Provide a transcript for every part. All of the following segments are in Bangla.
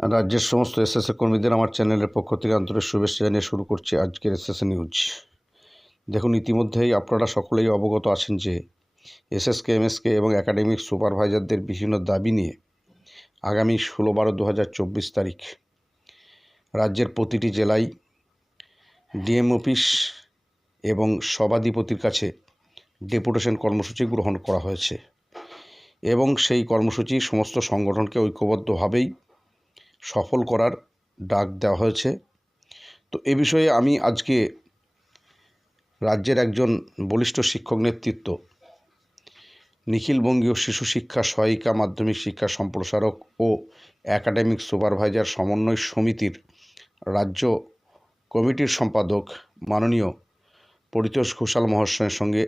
রাজ্যের সমস্ত এসএসএ কর্মীদের আমার চ্যানেলের পক্ষ থেকে আন্তরিক শুভেচ্ছা জানিয়ে শুরু করছি আজকের এসএসএ নিউজ। দেখুন, ইতিমধ্যেই আপনারা সকলেই অবগত আছেন যে এসএসকে, এমএসকে এবং একাডেমিক সুপারভাইজারদের বিভিন্ন দাবি নিয়ে আগামী ষোলো বারো দু তারিখ রাজ্যের প্রতিটি জেলায় ডিএম অফিস এবং সভাধিপতির কাছে ডেপুটেশন কর্মসূচি গ্রহণ করা হয়েছে এবং সেই কর্মসূচি সমস্ত সংগঠনকে ঐক্যবদ্ধভাবেই সফল করার ডাক দেওয়া হয়েছে। তো এ বিষয়ে আমি আজকে রাজ্যের একজন বলিষ্ঠ শিক্ষক নেতৃত্ব নিখিলবঙ্গীয় শিশু শিক্ষা সহায়িকা মাধ্যমিক শিক্ষা সম্প্রসারক ও একাডেমিক সুপারভাইজার সমন্বয় সমিতির রাজ্য কমিটির সম্পাদক মাননীয় পরিতোষ ঘোষাল মহাশয়ের সঙ্গে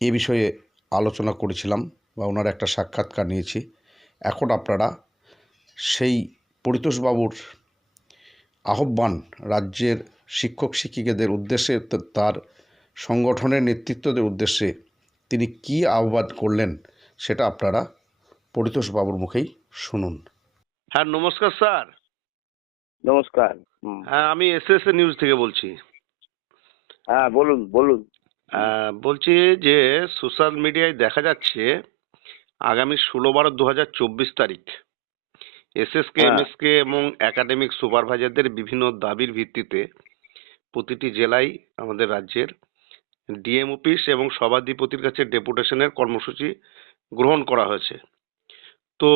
এ বিষয়ে আলোচনা করেছিলাম বা ওনার একটা সাক্ষাৎকার নিয়েছি। এখন আপনারা সেই পরিতোষবাবুর আহ্বান রাজ্যের শিক্ষক শিক্ষিকাদের উদ্দেশ্যে তার সংগঠনের নেতৃত্বদের উদ্দেশ্যে তিনি কী আহ্বান করলেন সেটা আপনারা পরিতোষবাবুর মুখেই শুনুন। হ্যাঁ নমস্কার স্যার। নমস্কার। হ্যাঁ আমি এসএস নিউজ থেকে বলছি। হ্যাঁ বলুন বলুন। আহ, বলছি যে সোশ্যাল মিডিয়ায় দেখা যাচ্ছে আগামী ষোলো বারো দু হাজার চব্বিশ তারিখ। এসএসকে হ্যাঁ। এমএসকে এবং একাডেমিক সুপারভাইজারদের বিভিন্ন দাবির ভিত্তিতে প্রতিটি জেলায় আমাদের রাজ্যের ডিএম অফিস এবং সভাধিপতির কাছে ডেপুটেশনের কর্মসূচি গ্রহণ করা হয়েছে। তো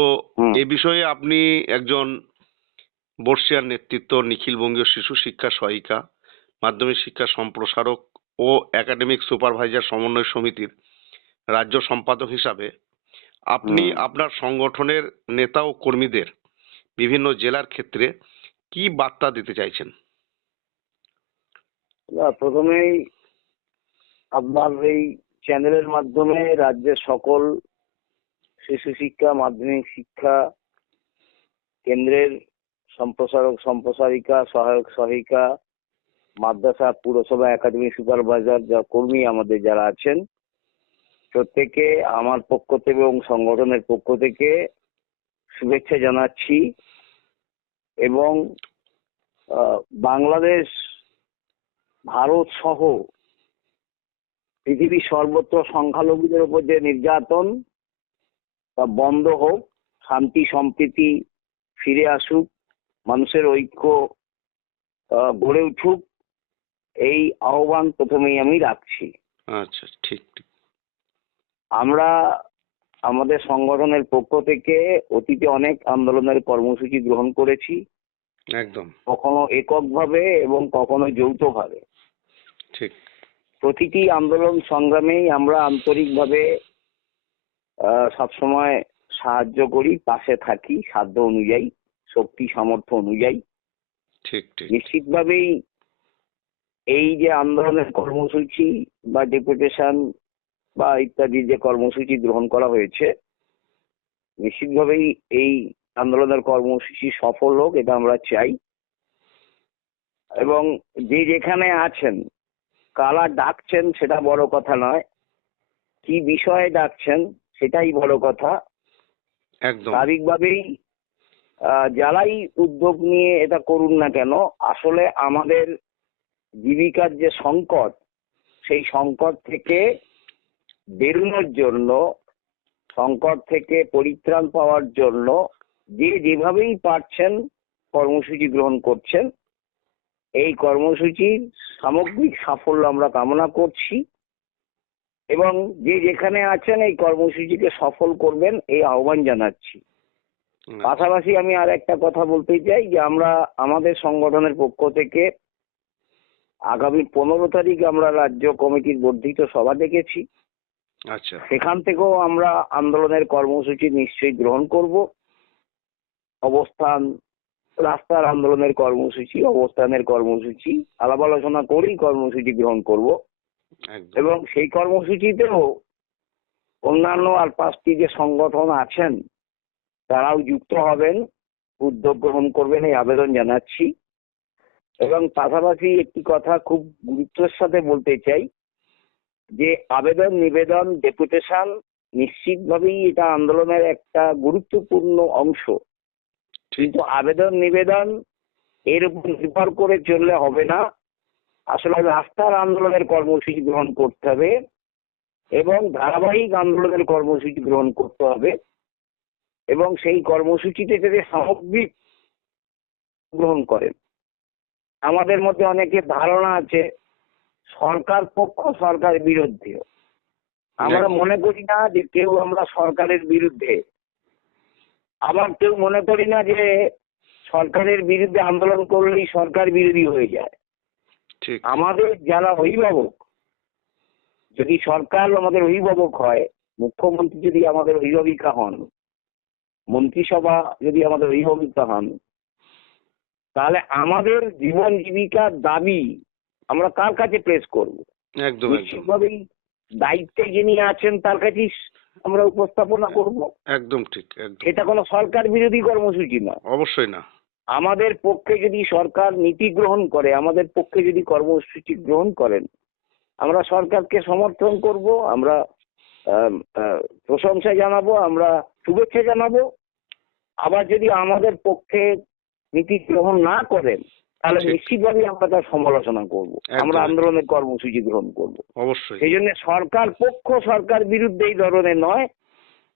এ বিষয়ে আপনি একজন বর্ষিয়ার নেতৃত্ব নিখিলবঙ্গীয় শিশু শিক্ষা সহায়িকা মাধ্যমিক শিক্ষা সম্প্রসারক ও একাডেমিক সুপারভাইজার সমন্বয় সমিতির রাজ্য সম্পাদক হিসাবে। আপনি আপনার সংগঠনের নেতা ও কর্মীদের বিভিন্ন জেলার ক্ষেত্রে কি বার্তা দিতে চাইছেন? না, প্রথমেই আপনার এই চ্যানেলের মাধ্যমে রাজ্যের সকল শিশু শিক্ষা মাধ্যমিক শিক্ষা কেন্দ্রের সম্প্রসারক সম্প্রসারিকা সহায়ক সহায়িকা মাদ্রাসা পুরসভা একাডেমি সুপারভাইজার যা কর্মী আমাদের যারা আছেন প্রত্যেকে আমার পক্ষ থেকে এবং সংগঠনের পক্ষ থেকে শুভেচ্ছা জানাচ্ছি এবং বাংলাদেশ ভারত সহ পৃথিবীর সর্বত্র সংখ্যালঘুদের উপর যে নির্যাতন তা বন্ধ হোক শান্তি সম্প্রীতি ফিরে আসুক মানুষের ঐক্য গড়ে উঠুক এই আহ্বান প্রথমেই আমি রাখছি। আচ্ছা ঠিক ঠিক। আমরা আমাদের সংগঠনের পক্ষ থেকে অতীতে অনেক আন্দোলনের কর্মসূচি গ্রহণ করেছি। একদম। কখনো এককভাবে এবং কখনো যৌথভাবে। ঠিক। প্রতিটি আন্দোলন সংগ্রামেই আমরা আন্তরিকভাবে সবসময় সাহায্য করি পাশে থাকি সাধ্য অনুযায়ী শক্তি সামর্থ্য অনুযায়ী। ঠিক ঠিক। নিশ্চিতভাবেই এই যে আন্দোলনের কর্মসূচি বা ডেপুটেশন বা ইত্যাদি যে কর্মসূচি গ্রহণ করা হয়েছে নিশ্চিতভাবেই এই আন্দোলনের কর্মসূচি সফল হোক এটা আমরা চাই। এবং যে যেখানে আছেন কারা ডাকছেন সেটা বড় কথা নয় কি বিষয়ে ডাকছেন সেটাই বড় কথা। স্বাভাবিকভাবেই যারাই উদ্যোগ নিয়ে এটা করুন না কেন আসলে আমাদের জীবিকার যে সংকট সেই সংকট থেকে বেরোনোর জন্য সংকট থেকে পরিত্রাণ পাওয়ার জন্য যে যেভাবেই পারছেন কর্মসূচি গ্রহণ করছেন এই কর্মসূচির সামগ্রিক সাফল্য আমরা কামনা করছি এবং যে যেখানে আছেন এই কর্মসূচিকে সফল করবেন এই আহ্বান জানাচ্ছি। পাশাপাশি আমি আর একটা কথা বলতে চাই যে আমরা আমাদের সংগঠনের পক্ষ থেকে আগামী পনেরো তারিখ আমরা রাজ্য কমিটির বর্ধিত সভা ডেকেছি আচ্ছা। সেখান থেকেও আমরা আন্দোলনের কর্মসূচি নিশ্চয়ই গ্রহণ করব। অবস্থান রাস্তার আন্দোলনের কর্মসূচি অবস্থানের কর্মসূচি আলাপ আলোচনা করেই কর্মসূচি গ্রহণ করব। এবং সেই কর্মসূচিতেও অন্যান্য আর পাঁচটি যে সংগঠন আছেন তারাও যুক্ত হবেন উদ্যোগ গ্রহণ করবেন এই আবেদন জানাচ্ছি। এবং পাশাপাশি একটি কথা খুব গুরুত্বের সাথে বলতে চাই যে আবেদন নিবেদন ডেপুটেশন নিশ্চিতভাবেই এটা আন্দোলনের একটা গুরুত্বপূর্ণ অংশ। কিন্তু আবেদন নিবেদন এর উপর নির্ভর করে চললে হবে না। আসলে রাস্তার আন্দোলনের কর্মসূচি গ্রহণ করতে হবে এবং ধারাবাহিক আন্দোলনের কর্মসূচি গ্রহণ করতে হবে এবং সেই কর্মসূচিতে যদি সামগ্রিক গ্রহণ করেন। আমাদের মধ্যে অনেকের ধারণা আছে সরকার পক্ষ সরকার বিরুদ্ধে। আমরা মনে করি না যে কেউ আমরা সরকারের বিরুদ্ধে। আবার কেউ মনে করি না যে সরকারের বিরুদ্ধে আন্দোলন করলেই সরকার বিরোধী হয়ে যায়। আমাদের যারা অভিভাবক যদি সরকার আমাদের অভিভাবক হয় মুখ্যমন্ত্রী যদি আমাদের অভিভাবিকা হন মন্ত্রিসভা যদি আমাদের অভিভাবিকা হন তাহলে আমাদের জীবন জীবিকার দাবি আমরা কার কাছে প্রেস করব? একদম নিশ্চিতভাবেই দায়িত্বে যিনি আছেন তার কাছেই আমরা উপস্থাপনা করব। একদম ঠিক একদম। এটা কোনো সরকার বিরোধী কর্মসূচি না। অবশ্যই না। আমাদের পক্ষে যদি সরকার নীতি গ্রহণ করে আমাদের পক্ষে যদি কর্মসূচি গ্রহণ করেন আমরা সরকারকে সমর্থন করব আমরা প্রশংসা জানাব আমরা শুভেচ্ছা জানাব। আবার যদি আমাদের পক্ষে নীতি গ্রহণ না করেন তাহলে। নিশ্চিতভাবে আমরা তার সমালোচনা করব। আমরা আন্দোলনের কর্মসূচি গ্রহণ করব। অবশ্যই। সেই জন্য সরকার পক্ষ সরকার বিরুদ্ধে এই ধরনের নয়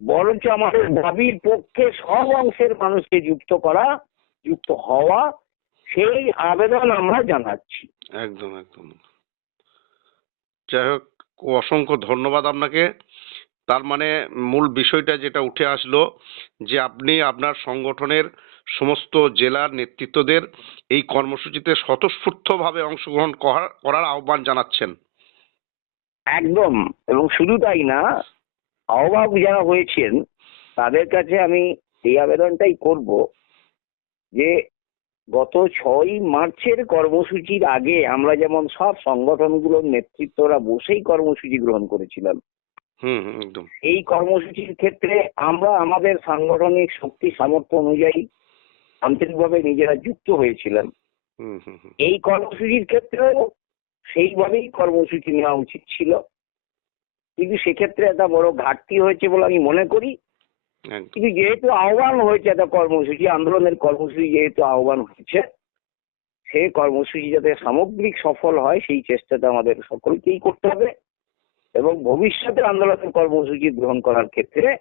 বরঞ্চ আমাদের দাবির পক্ষে সব অংশের মানুষকে যুক্ত করা যুক্ত হওয়া সেই আবেদন আমরা জানাচ্ছি। একদম একদম। যাই হোক অসংখ্য ধন্যবাদ আপনাকে। তার মানে মূল বিষয়টা যেটা উঠে আসলো যে আপনি আপনার সংগঠনের সমস্ত জেলার নেতৃত্বদের এই কর্মসূচিতে স্বতঃস্ফূর্তভাবে অংশগ্রহণ করার আহ্বান জানাচ্ছেন। একদম, এবং শুধু তাই না আহ্বায়ক যারা হয়েছেন, তাদের কাছে আমি এই আবেদনটাই করব যে গত ছয় মার্চের কর্মসূচির আগে আমরা যেমন সব সংগঠনগুলোর নেতৃত্বরা বসেই কর্মসূচি গ্রহণ করেছিলাম হুম হুম একদম। এই কর্মসূচির ক্ষেত্রে আমরা আমাদের সাংগঠনিক শক্তি সামর্থ্য অনুযায়ী আন্তরিকভাবে নিজেরা যুক্ত হয়েছিলাম। এই কর্মসূচির ক্ষেত্রেও সেইভাবেই কর্মসূচি নেওয়া উচিত ছিল। কিন্তু সেক্ষেত্রে একটা বড় ঘাটতি হয়েছে বলে আমি মনে করি। কিন্তু যেহেতু আহ্বান হয়েছে একটা কর্মসূচি আন্দোলনের কর্মসূচি যেহেতু আহ্বান হয়েছে সেই কর্মসূচি যাতে সামগ্রিক সফল হয় সেই চেষ্টাটা আমাদের সকলকেই করতে হবে। এবং ভবিষ্যতের আন্দোলনের কর্মসূচি গ্রহণ করার ক্ষেত্রে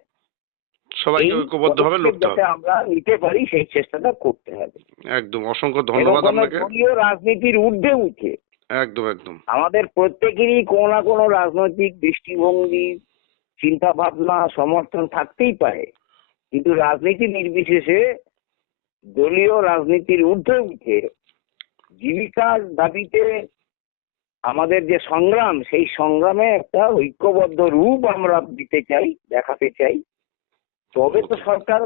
সবাইকে ঐক্যবদ্ধভাবে লড়তে হবে। আমরা নিতে পারি সেই চেষ্টাটা করতে হবে। একদম অসংখ্য ধন্যবাদ আপনাকে। দলীয় রাজনীতির ঊর্ধ্বে উঠে একদম একদম। আমাদের প্রত্যেকেরই কোনো না কোনো রাজনৈতিক দৃষ্টিভঙ্গি চিন্তা ভাবনা সমর্থন থাকতেই পারে। কিন্তু রাজনীতি নির্বিশেষে দলীয় রাজনীতির ঊর্ধ্বে উঠে জীবিকার দাবিতে আমাদের যে সংগ্রাম সেই সংগ্রামে একটা ঐক্যবদ্ধ রূপ আমরা দিতে চাই দেখাতে চাই। তবে তো সরকার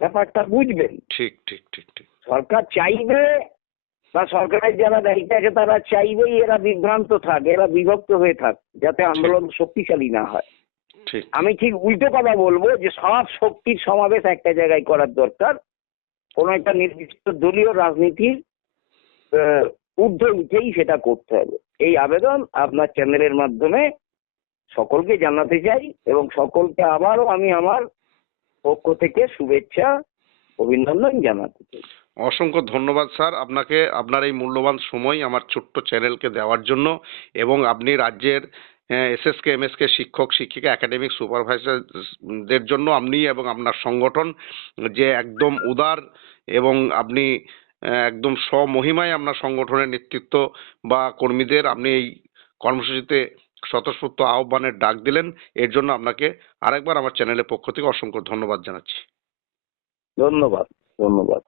ব্যাপারটা বুঝবেন। ঠিক ঠিক ঠিক ঠিক। সরকার চাইবে বা সরকারের যারা দায়িত্ব আছে তারা চাইবেই এরা বিভ্রান্ত থাক এরা বিভক্ত হয়ে থাক যাতে আন্দোলন শক্তিশালী না হয়। আমি ঠিক উল্টো কথা বলব যে সব শক্তির সমাবেশ একটা জায়গায় করার দরকার। কোনো একটা নির্দিষ্ট দলীয় রাজনীতির ঊর্ধ্বে উঠেই সেটা করতে হবে। এই আবেদন আপনার চ্যানেলের মাধ্যমে সকলকে জানাতে চাই এবং সকলকে আবারও আমি আমার পক্ষ থেকে শুভেচ্ছা, অভিনন্দন জানাতে চাই। অসংখ্য ধন্যবাদ স্যার আপনাকে আপনার এই মূল্যবান সময় আমার ছোট্ট চ্যানেলকে দেওয়ার জন্য এবং আপনি রাজ্যের এসএসকে, এমএসকে শিক্ষক, শিক্ষিকা একাডেমিক সুপারভাইজারদের জন্য আপনি এবং আপনার সংগঠন যে একদম উদার এবং আপনি একদম স্বমহিমায় আপনার সংগঠনের নেতৃত্ব বা কর্মীদের আপনি এই কর্মসূচিতে স্বতঃস্ফূর্ত আহ্বানের ডাক দিলেন, এর জন্য আপনাকে আরেকবার আমার চ্যানেলের পক্ষ থেকে অসংখ্য ধন্যবাদ জানাচ্ছি। ধন্যবাদ ধন্যবাদ।